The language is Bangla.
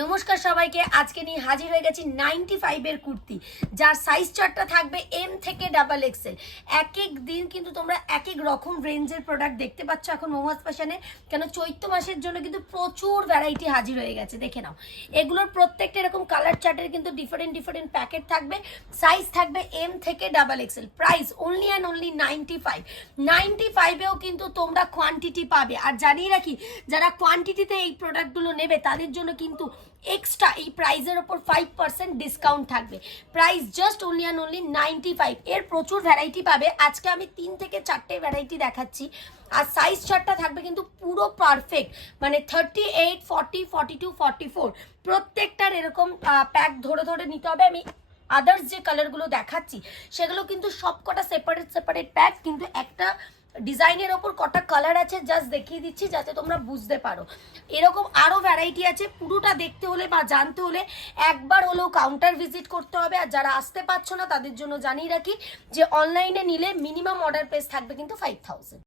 নমস্কার সবাইকে, আজকে নিয়ে হাজির হয়ে গেছি 95 এর কুর্তি, যার সাইজ চার্টটা থাকবে এম থেকে ডাবল এক্সেল। এক এক দিন কিন্তু তোমরা এক এক রকম রেঞ্জের প্রোডাক্ট দেখতে পাচ্ছ এখন মোহাম্মদ ফ্যাশনে, কেন চৈত্র মাসের জন্য কিন্তু প্রচুর ভ্যারাইটি হাজির হয়ে গেছে। দেখে নাও, এগুলোর প্রত্যেকটা এরকম কালার চার্টের কিন্তু ডিফারেন্ট ডিফারেন্ট প্যাকেট থাকবে, সাইজ থাকবে এম থেকে double XL. Price only and only 95 এও কিন্তু তোমরা কোয়ান্টিটি পাবে। আর জানিয়ে রাখি, যারা কোয়ান্টিটিতে এই প্রোডাক্টগুলো নেবে তাদের জন্য কিন্তু এক্সট্রা এই প্রাইজের ওপর 5% ডিসকাউন্ট থাকবে। Price just only and only 95। এর প্রচুর ভ্যারাইটি পাবে। আজকে আমি 3 থেকে 4টে ভ্যারাইটি দেখাচ্ছি, আর সাইজ চার্টটা থাকবে কিন্তু পুরো পারফেক্ট, মানে 38, 40, 42, 44 প্রত্যেকটার এরকম প্যাক ধরে ধরে নিতে হবে। আমি আদার্স যে কালারগুলো দেখাচ্ছি সেগুলো কিন্তু সবকটা সেপারেট সেপারেট প্যাক, কিন্তু একটা ডিজাইনের ওপর কটা কালার আছে জাস্ট দেখিয়ে দিচ্ছি যাতে তোমরা বুঝতে পারো। এরকম আরও ভ্যারাইটি আছে, পুরোটা দেখতে হলে বা জানতে হলে একবার হলেও কাউন্টার ভিজিট করতে হবে। আর যারা আসতে পারছো না তাদের জন্য জানিয়ে রাখি যে অনলাইনে নিলে মিনিমাম অর্ডার প্রাইস থাকবে কিন্তু 5000।